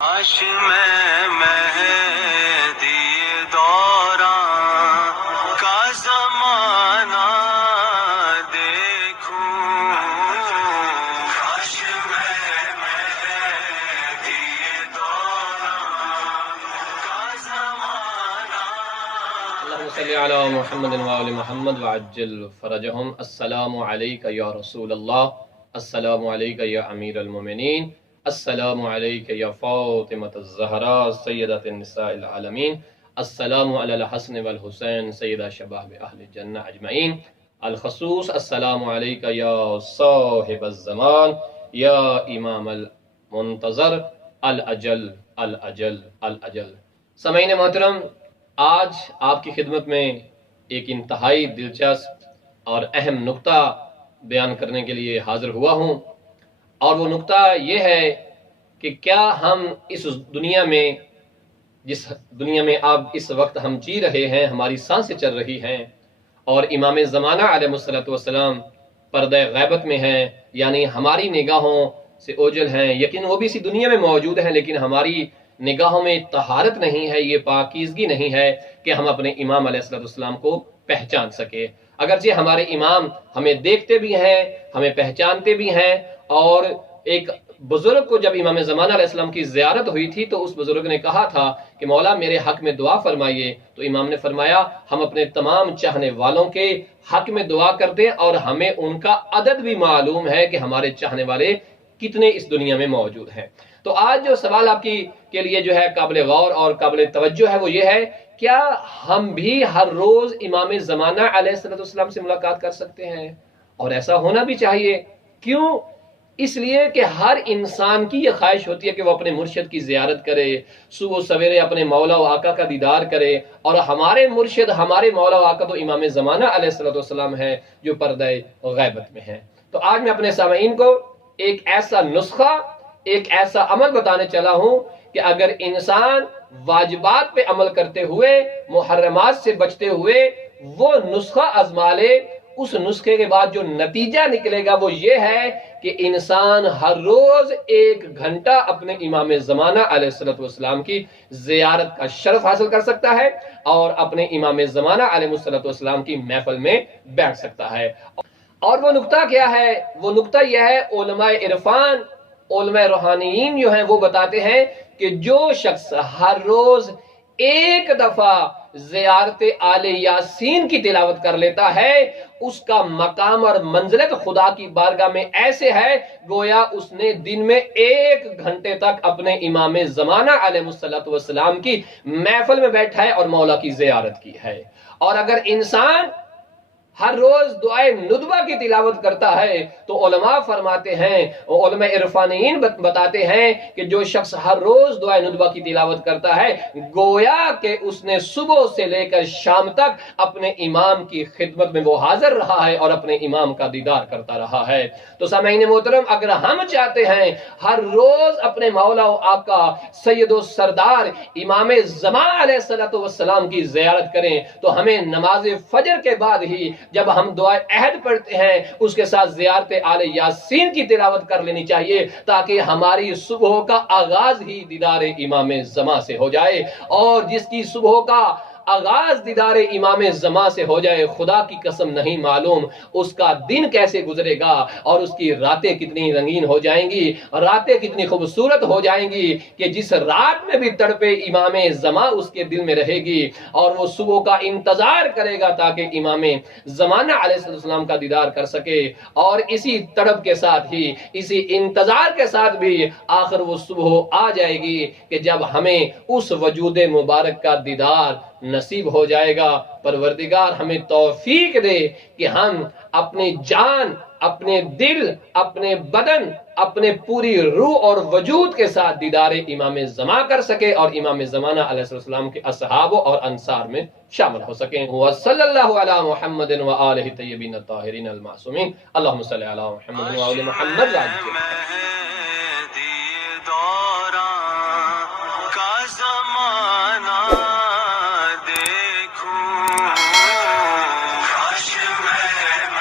کاش میں مہدی دوراں کا زمانہ دیکھوں، کاش میں مہدی دوراں کا زمانہ۔ اللہم صلی علی محمد وآل محمد وعجل فرجہم۔ السلام علیکہ یا رسول اللہ، السلام علیکہ یا امیر المومنین، السلام علیکہ یا فاطمۃ الزہراء سیدۃ النساء العالمین، السلام علی الحسن والحسین سیدہ شباب اہل الجنہ اجمعین، الخصوص السلام علیکہ یا صاحب الزمان یا امام المنتظر الاجل الاجل الاجل۔ سامعین محترم، آج آپ کی خدمت میں ایک انتہائی دلچسپ اور اہم نقطہ بیان کرنے کے لیے حاضر ہوا ہوں، اور وہ نقطہ یہ ہے کہ کیا ہم اس دنیا میں، جس دنیا میں اب اس وقت ہم جی رہے ہیں، ہماری سانسیں چل رہی ہیں اور امام زمانہ علیہ الصلوۃ والسلام پردہ غیبت میں ہیں، یعنی ہماری نگاہوں سے اوجھل ہیں، یقین وہ بھی اسی دنیا میں موجود ہیں، لیکن ہماری نگاہوں میں طہارت نہیں ہے، یہ پاکیزگی نہیں ہے کہ ہم اپنے امام علیہ الصلوۃ والسلام کو پہچان سکے۔ اگرچہ ہمارے امام ہمیں دیکھتے بھی ہیں، ہمیں پہچانتے بھی ہیں، اور ایک بزرگ کو جب امام زمانہ علیہ السلام کی زیارت ہوئی تھی تو اس بزرگ نے کہا تھا کہ مولا میرے حق میں دعا فرمائیے، تو امام نے فرمایا ہم اپنے تمام چاہنے والوں کے حق میں دعا کر دیں، اور ہمیں ان کا عدد بھی معلوم ہے کہ ہمارے چاہنے والے کتنے اس دنیا میں موجود ہیں۔ تو آج جو سوال آپ کے لیے جو ہے قابل غور اور قابل توجہ ہے وہ یہ ہے، کیا ہم بھی ہر روز امام زمانہ علیہ السلام سے ملاقات کر سکتے ہیں؟ اور ایسا ہونا بھی چاہیے۔ کیوں؟ اس لیے کہ ہر انسان کی یہ خواہش ہوتی ہے کہ وہ اپنے مرشد کی زیارت کرے، صبح سویرے اپنے مولا و آقا کا دیدار کرے، اور ہمارے مرشد، ہمارے مولا و آقا تو امام زمانہ علیہ السلام ہے جو پردہ غیبت میں ہیں۔ تو آج میں اپنے سامعین کو ایک ایسا نسخہ، ایک ایسا عمل بتانے چلا ہوں کہ اگر انسان واجبات پہ عمل کرتے ہوئے، محرمات سے بچتے ہوئے وہ نسخہ آزما لے، اس نسخے کے بعد جو نتیجہ نکلے گا وہ یہ ہے کہ انسان ہر روز 1 گھنٹہ اپنے امام زمانہ علیہ السلام کی زیارت کا شرف حاصل کر سکتا ہے، اور اپنے امام زمانہ علیہ السلام کی محفل میں بیٹھ سکتا ہے۔ اور وہ نقطہ کیا ہے؟ وہ نقطہ یہ ہے، علماء عرفان، علماء روحانیین جو ہیں وہ بتاتے ہیں کہ جو شخص ہر روز 1 دفعہ زیارت آل یاسین کی تلاوت کر لیتا ہے، اس کا مقام اور منزلت خدا کی بارگاہ میں ایسے ہے گویا اس نے دن میں 1 گھنٹے تک اپنے امام زمانہ علیہ السلام کی محفل میں بیٹھا ہے اور مولا کی زیارت کی ہے۔ اور اگر انسان ہر روز دعائے ندبہ کی تلاوت کرتا ہے تو علماء فرماتے ہیں، علماء عرفانیین بتاتے ہیں کہ جو شخص ہر روز دعائے ندبہ کی تلاوت کرتا ہے گویا کہ اس نے صبح سے لے کر شام تک اپنے امام کی خدمت میں وہ حاضر رہا ہے اور اپنے امام کا دیدار کرتا رہا ہے۔ تو سامعین محترم، اگر ہم چاہتے ہیں ہر روز اپنے مولا و آقا سید و سردار امام زمان علیہ السلام کی زیارت کریں تو ہمیں نماز فجر کے بعد ہی جب ہم دعائے عہد پڑھتے ہیں اس کے ساتھ زیارت آل یاسین کی تلاوت کر لینی چاہیے، تاکہ ہماری صبح کا آغاز ہی دیدار امام زمان سے ہو جائے، اور جس کی صبح کا آغاز دیدار امام زمان سے ہو جائے، خدا کی قسم نہیں معلوم اس کا دن کیسے گزرے گا، اور اس کی راتیں کتنی رنگین ہو جائیں گی، راتیں کتنی خوبصورت ہو جائیں گی کہ جس رات میں بھی تڑپے امام زمان اس کے دل میں رہے گی، اور وہ صبح کا انتظار کرے گا تاکہ امام زمانہ علیہ السلام کا دیدار کر سکے۔ اور اسی تڑپ کے ساتھ ہی، اسی انتظار کے ساتھ بھی آخر وہ صبح آ جائے گی کہ جب ہمیں اس وجود مبارک کا دیدار نصیب ہو جائے گا۔ پروردگار ہمیں توفیق دے کہ ہم اپنی جان، اپنے دل، اپنے بدن، اپنے پوری روح اور وجود کے ساتھ دیدار امام زمان کر سکے، اور امام زمانہ علیہ السلام کے اصحاب اور انصار میں شامل ہو سکیں۔ وصلی اللہ علی محمد وآلہ طیبین الطاہرین المعصومین۔ اللہم صلی علی محمد وآل محمد۔